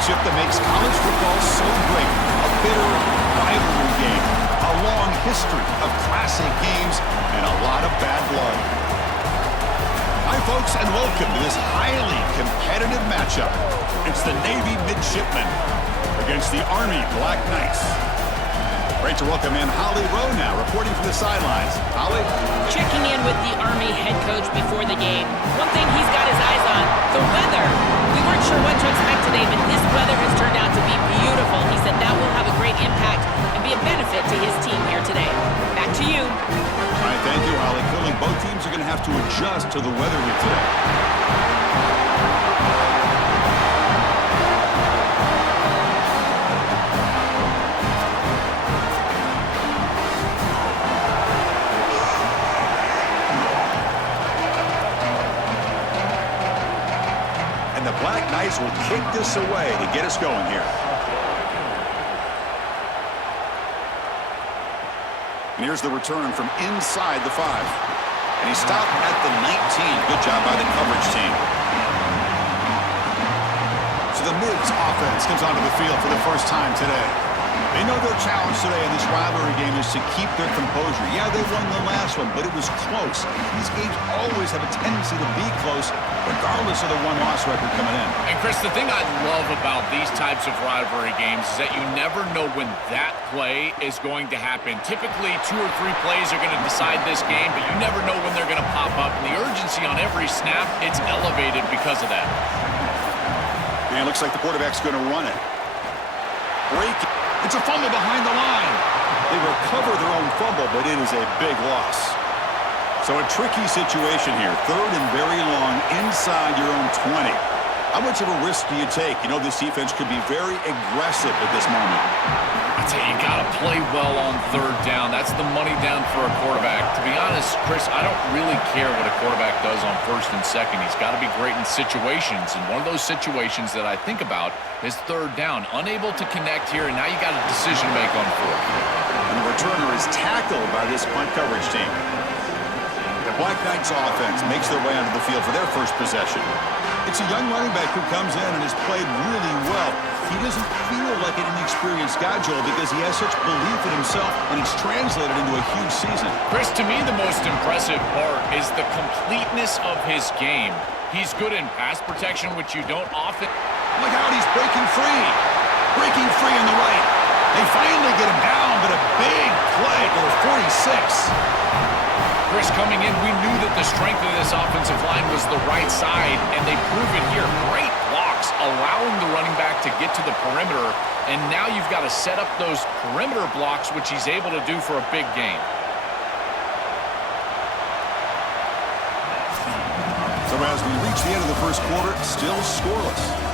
matchup that makes college football so great. A bitter rivalry game, a long history of classic games, and a lot of bad blood. Hi, folks, and welcome to this highly competitive matchup. It's the Navy Midshipmen against the Army Black Knights. Great to welcome in Holly Rowe now, reporting from the sidelines. Holly? Checking in with the Army head coach before the game. One thing he's got his eyes on, the weather. We weren't sure what to expect today, but this weather has turned out to be beautiful. He said that will have a great impact and be a benefit to his team here today. Back to you. All right, thank you, Holly. Clearly, both teams are going to have to adjust to the weather here today. And the Black Knights will kick this away to get us going here. And here's the return from inside the 5. And he stopped at the 19. Good job by the coverage team. So the Mids offense comes onto the field for the first time today. They know their challenge today in this rivalry game is to keep their composure. Yeah, they won the last one, but it was close. These games always have a tendency to be close, regardless of the one-loss record coming in. And, Chris, the thing I love about these types of rivalry games is that you never know when that play is going to happen. Typically, 2 or 3 plays are going to decide this game, but you never know when they're going to pop up. And the urgency on every snap, it's elevated because of that. And it looks like the quarterback's going to run it. Breaking. It's a fumble behind the line. They recover their own fumble, but it is a big loss. So a tricky situation here. 3rd and very long inside your own 20. How much of a risk do you take? You know, this defense could be very aggressive at this moment. I tell you, you got to play well on 3rd down. That's the money down for a quarterback. To be honest, Chris, I don't really care what a quarterback does on 1st and 2nd. He's got to be great in situations. And one of those situations that I think about is 3rd down. Unable to connect here, and now you got a decision to make on 4th. And the returner is tackled by this punt coverage team. The Black Knights offense makes their way onto the field for their first possession. It's a young running back who comes in and has played really well. He doesn't feel like an inexperienced guy, Joel, because he has such belief in himself, and it's translated into a huge season. Chris, to me, the most impressive part is the completeness of his game. He's good in pass protection, which you don't often... Look out, he's breaking free. Breaking free on the right. They finally get him down, but a big play to the 46. Chris, coming in, we knew that the strength of this offensive line was the right side, and they prove it here. Great blocks, allowing the running back to get to the perimeter, and now you've got to set up those perimeter blocks, which he's able to do for a big gain. So as we reach the end of the first quarter, still scoreless.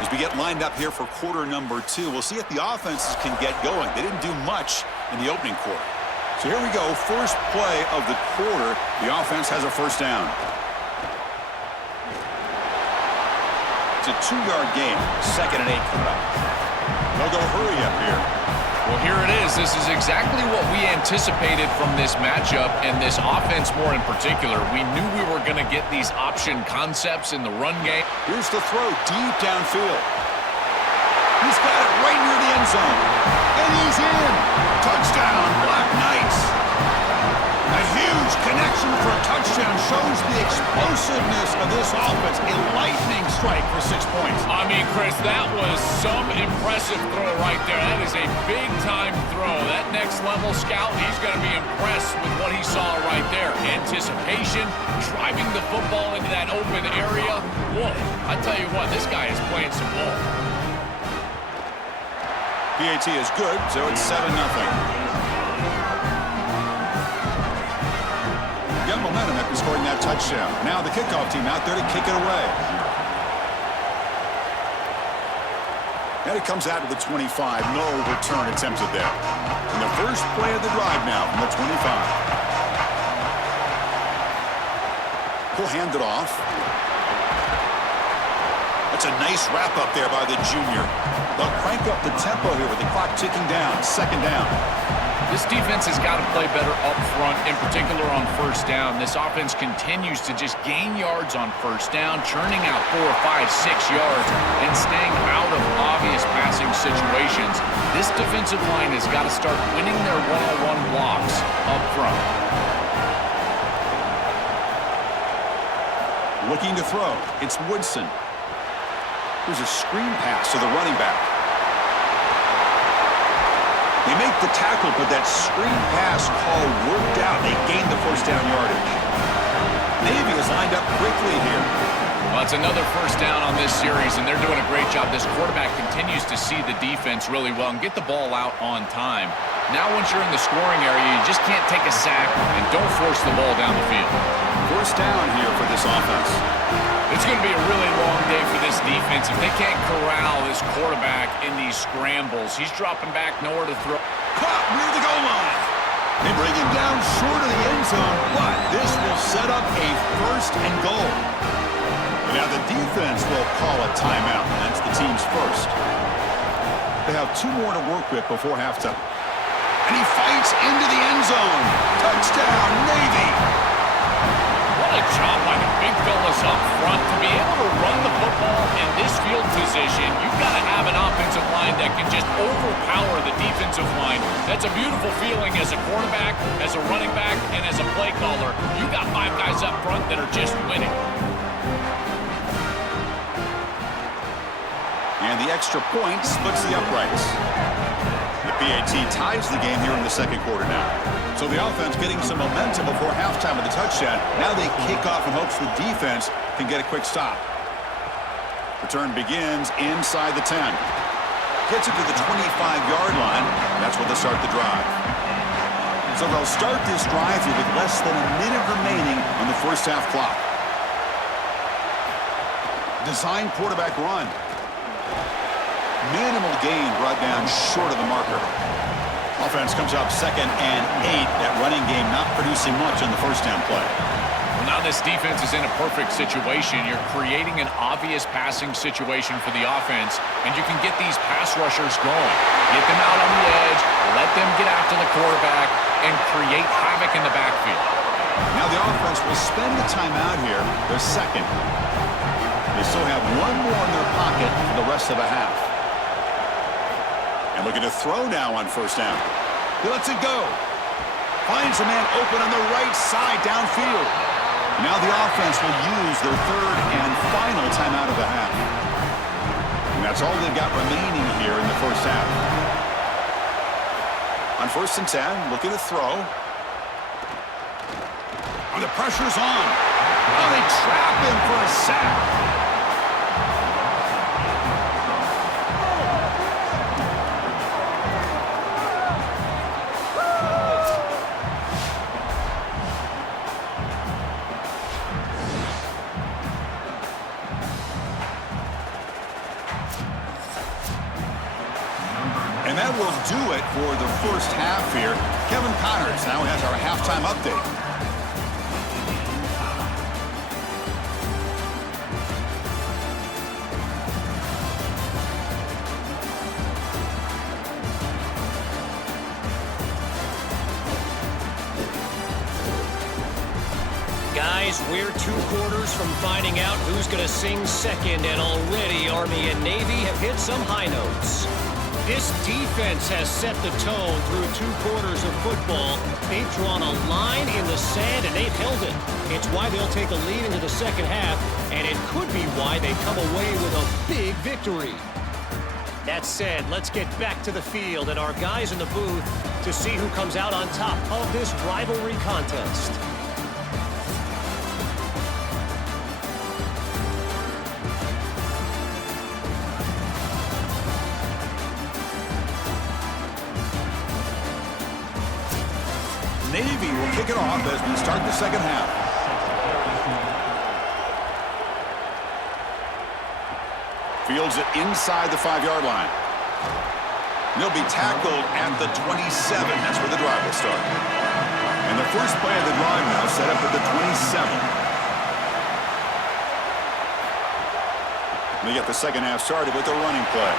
As we get lined up here for quarter number 2, we'll see if the offenses can get going. They didn't do much in the opening quarter. So here we go, first play of the quarter. The offense has a 1st down. It's a 2-yard game, 2nd and 8 coming up. They'll go hurry up here. Well, here it is. This is exactly what we anticipated from this matchup and this offense more in particular. We knew we were going to get these option concepts in the run game. Here's the throw deep downfield. He's got it right near the end zone. And he's in. Touchdown, Black Knights. A huge connection for a touchdown shows the explosiveness of this offense. A lightning strike for 6 points. I mean, Chris, that was some impressive throw right there. That is a big-time throw. That next-level scout, he's going to be impressed with what he saw right there. Anticipation, driving the football into that open area. Whoa, I tell you what, this guy is playing some ball. PAT is good, so it's 7-0. Got momentum after scoring that touchdown. Now the kickoff team out there to kick it away. And it comes out to the 25. No return attempted there. And the first play of the drive now from the 25. He'll hand it off. That's a nice wrap-up there by the junior. They'll crank up the tempo here with the clock ticking down. Second down. This defense has got to play better up front, in particular on first down. This offense continues to just gain yards on first down, churning out 4, 5, 6 yards, and staying out of obvious passing situations. This defensive line has got to start winning their one-on-one blocks up front. Looking to throw. It's Woodson. Here's a screen pass to the running back. They make the tackle, but that screen pass call worked out. They gained the first down yardage. Navy is lined up quickly here. Well, it's another first down on this series, and they're doing a great job. This quarterback continues to see the defense really well and get the ball out on time. Now, once you're in the scoring area, you just can't take a sack and don't force the ball down the field. First down here for this offense. It's going to be a really long day for this defense. If they can't corral this quarterback in these scrambles, he's dropping back, nowhere to throw. Caught near the goal line. They bring him down short of the end zone, but this will set up a first and goal. Now the defense will call a timeout, and that's the team's first. They have 2 more to work with before halftime. And he fights into the end zone. Touchdown, Navy. What a job by the big fellas up front. To be able to run the football in this field position, you've got to have an offensive line that can just overpower the defensive line. That's a beautiful feeling as a quarterback, as a running back, and as a play caller. You got 5 guys up front that are just winning. And the extra point splits the uprights. The PAT ties the game here in the second quarter now. So the offense getting some momentum before halftime with a touchdown. Now they kick off in hopes the defense can get a quick stop. Return begins inside the 10. Gets it to the 25-yard line. That's where they start the drive. So they'll start this drive here with less than a minute remaining on the first half clock. Design quarterback run. Minimal gain brought down short of the marker. Offense comes up 2nd and 8. That running game not producing much on the first down play. Well, now this defense is in a perfect situation. You're creating an obvious passing situation for the offense, and you can get these pass rushers going. Get them out on the edge, let them get after the quarterback, and create havoc in the backfield. Now the offense will spend the time out here. They're second. They still have 1 more in their pocket for the rest of the half. And looking to throw now on first down. He lets it go. Finds a man open on the right side downfield. Now the offense will use their 3rd and final timeout of the half. And that's all they've got remaining here in the first half. On 1st and 10, looking to throw. And the pressure's on. Oh, they trap him for a sack. And that will do it for the first half here. Kevin Connors now has our halftime update. Guys, we're 2 quarters from finding out who's going to sing second, and already Army and Navy have hit some high notes. This defense has set the tone through 2 quarters of football. They've drawn a line in the sand, and they've held it. It's why they'll take a lead into the second half, and it could be why they come away with a big victory. That said, let's get back to the field and our guys in the booth to see who comes out on top of this rivalry contest. Navy will kick it off as we start the second half. Fields it inside the 5-yard line. They'll be tackled at the 27. That's where the drive will start. And the first play of the drive now set up at the 27. They get the second half started with a running play.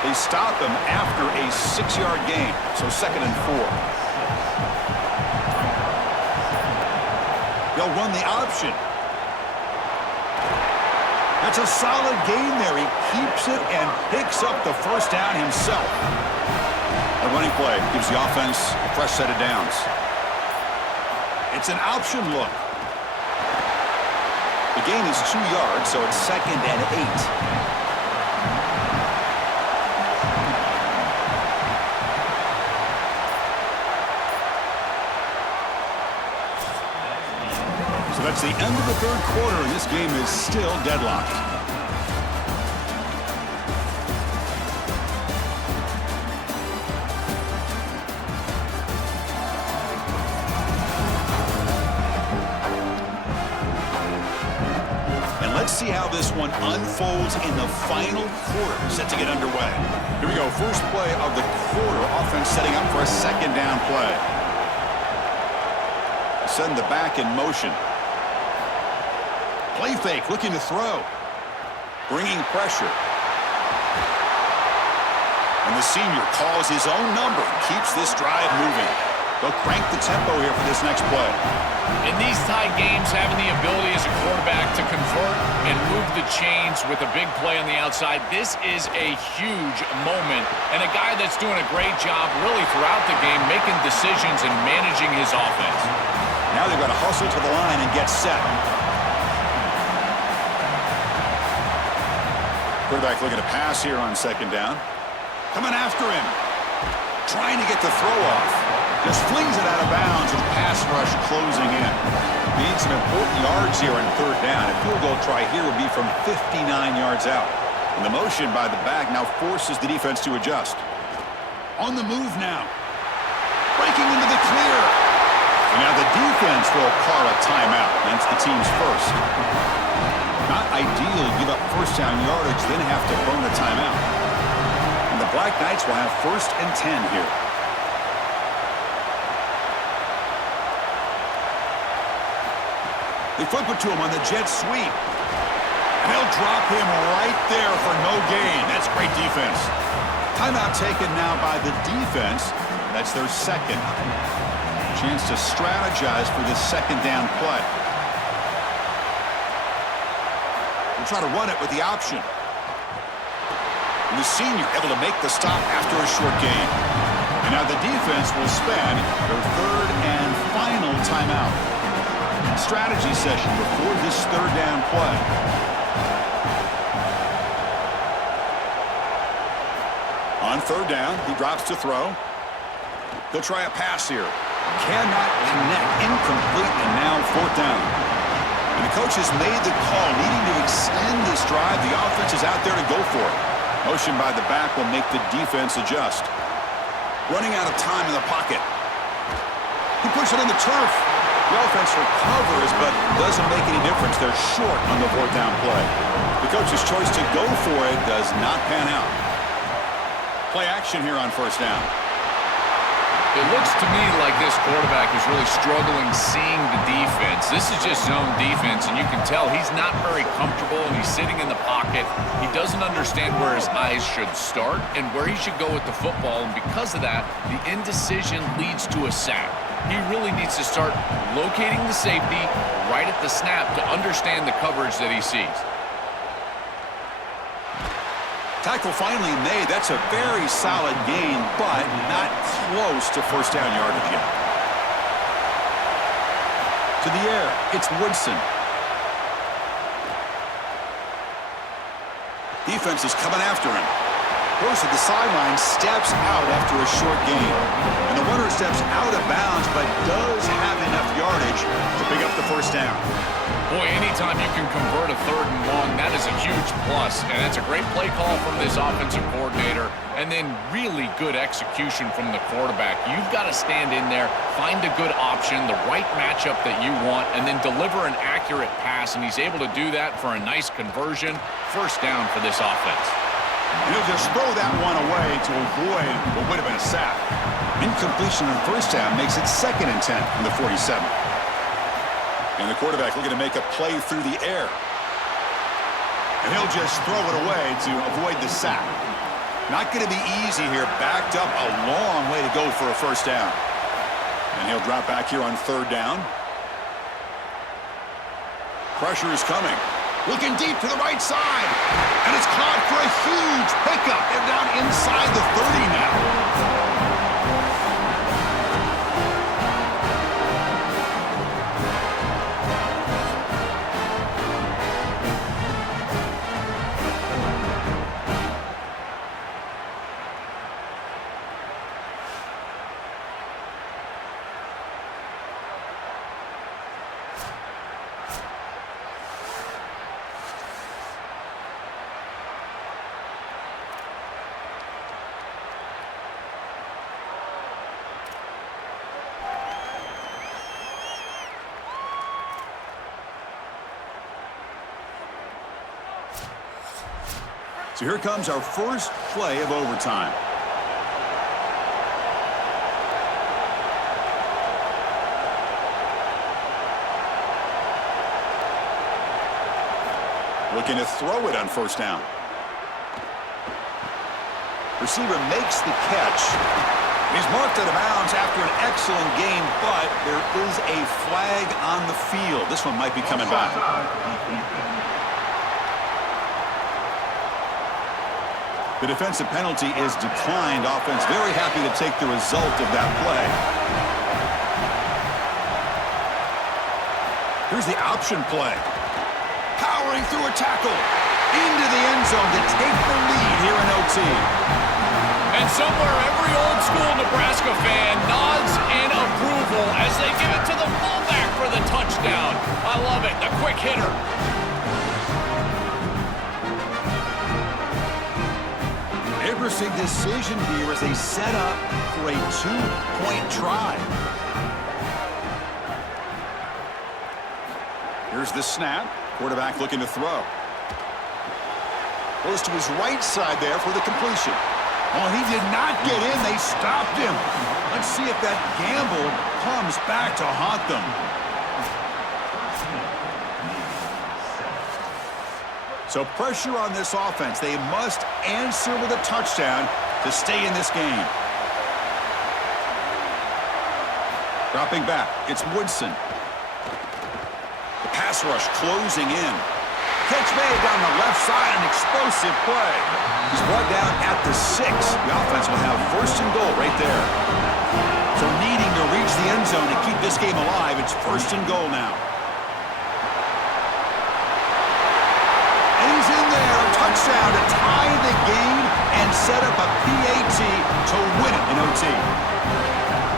They stop him after a 6-yard gain, so 2nd and 4. They'll run the option. That's a solid gain there. He keeps it and picks up the first down himself. A running play gives the offense a fresh set of downs. It's an option look. The gain is 2 yards, so it's 2nd and 8. So that's the end of the 3rd quarter, and this game is still deadlocked. Let's see how this one unfolds in the final quarter, set to get underway. Here we go, first play of the quarter, offense setting up for a 2nd down play. Send the back in motion. Play fake, looking to throw. Bringing pressure. And the senior calls his own number and keeps this drive moving. They'll crank the tempo here for this next play. In these tight games, having the ability as a quarterback to convert and move the chains with a big play on the outside, this is a huge moment. And a guy that's doing a great job really throughout the game, making decisions and managing his offense. Now they've got to hustle to the line and get set. Quarterback looking to pass here on 2nd down. Coming after him. Trying to get the throw off. Just flings it out of bounds with pass rush closing in. Needs some important yards here on 3rd down. A field goal try here would be from 59 yards out. And the motion by the back now forces the defense to adjust. On the move now. Breaking into the clear. And now the defense will call a timeout. That's the team's first. Not ideal to give up 1st down yardage, then have to burn a timeout. And the Black Knights will have 1st and 10 here. They flip it to him on the jet sweep. And they'll drop him right there for no gain. That's great defense. Timeout taken now by the defense. That's their 2nd. Chance to strategize for this 2nd down play. We'll try to run it with the option. And the senior able to make the stop after a short gain. And now the defense will spend their 3rd and final timeout. Strategy session before this 3rd down play. On 3rd down, he drops to throw. He'll try a pass here. Cannot connect. Incomplete, and now 4th down. And the coach has made the call, needing to extend this drive. The offense is out there to go for it. Motion by the back will make the defense adjust. Running out of time in the pocket. He puts it on the turf. The offense recovers, but doesn't make any difference. They're short on the 4th down play. The coach's choice to go for it does not pan out. Play action here on 1st down. It looks to me like this quarterback is really struggling seeing the defense. This is just zone defense, and you can tell he's not very comfortable, and he's sitting in the pocket. He doesn't understand where his eyes should start and where he should go with the football, and because of that, the indecision leads to a sack. He really needs to start locating the safety right at the snap to understand the coverage that he sees. Tackle finally made. That's a very solid gain, but not close to 1st down yardage yet. To the air, it's Woodson. Defense is coming after him. Goes to the sideline, steps out after a short gain. And the runner steps out of bounds, but does have enough yardage to pick up the 1st down. Boy, anytime you can convert a 3rd and long, that is a huge plus. And that's a great play call from this offensive coordinator. And then really good execution from the quarterback. You've got to stand in there, find a good option, the right matchup that you want, and then deliver an accurate pass. And he's able to do that for a nice conversion. 1st down for this offense. And he'll just throw that one away to avoid what would have been a sack. Incompletion on 1st down makes it 2nd and 10 from the 47. And the quarterback looking to make a play through the air. And he'll just throw it away to avoid the sack. Not going to be easy here. Backed up a long way to go for a first down. And he'll drop back here on third down. Pressure is coming. Looking deep to the right side. And it's caught for a huge pickup. They're down inside the 30 now. So here comes our first play of overtime. Looking to throw it on first down. Receiver makes the catch. He's marked out of bounds after an excellent game, but there is a flag on the field. This one might be coming back. The defensive penalty is declined. Offense very happy to take the result of that play. Here's the option play. Powering through a tackle. Into the end zone to take the lead here in OT. And somewhere every old school Nebraska fan nods in approval as they give it to the fullback for the touchdown. I love it. The quick hitter. Interesting decision here as they set up for a two-point try. Here's the snap. Quarterback looking to throw. Goes to his right side there for the completion. Oh, he did not get in. They stopped him. Let's see if that gamble comes back to haunt them. So pressure on this offense. They must answer with a touchdown to stay in this game. Dropping back, it's Woodson. The pass rush closing in. Catch made down the left side, an explosive play. He's brought down at the 6. The offense will have first and goal right there. So needing to reach the end zone to keep this game alive, it's first and goal now. Touchdown to tie the game and set up a PAT to win it in OT.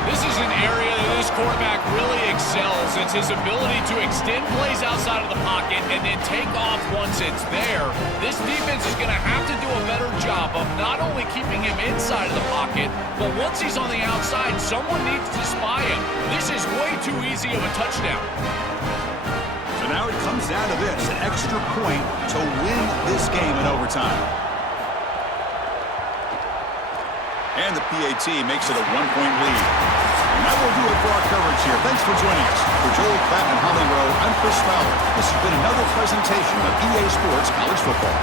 This is an area that this quarterback really excels. It's his ability to extend plays outside of the pocket and then take off once it's there. This defense is going to have to do a better job of not only keeping him inside of the pocket, but once he's on the outside, someone needs to spy him. This is way too easy of a touchdown. Now it comes down to this, an extra point to win this game in overtime. And the PAT makes it a 1-point lead. And that will do it for our coverage here. Thanks for joining us. For Joel, Platt, and Holly Rowe, I'm Chris Fowler. This has been another presentation of EA Sports College Football.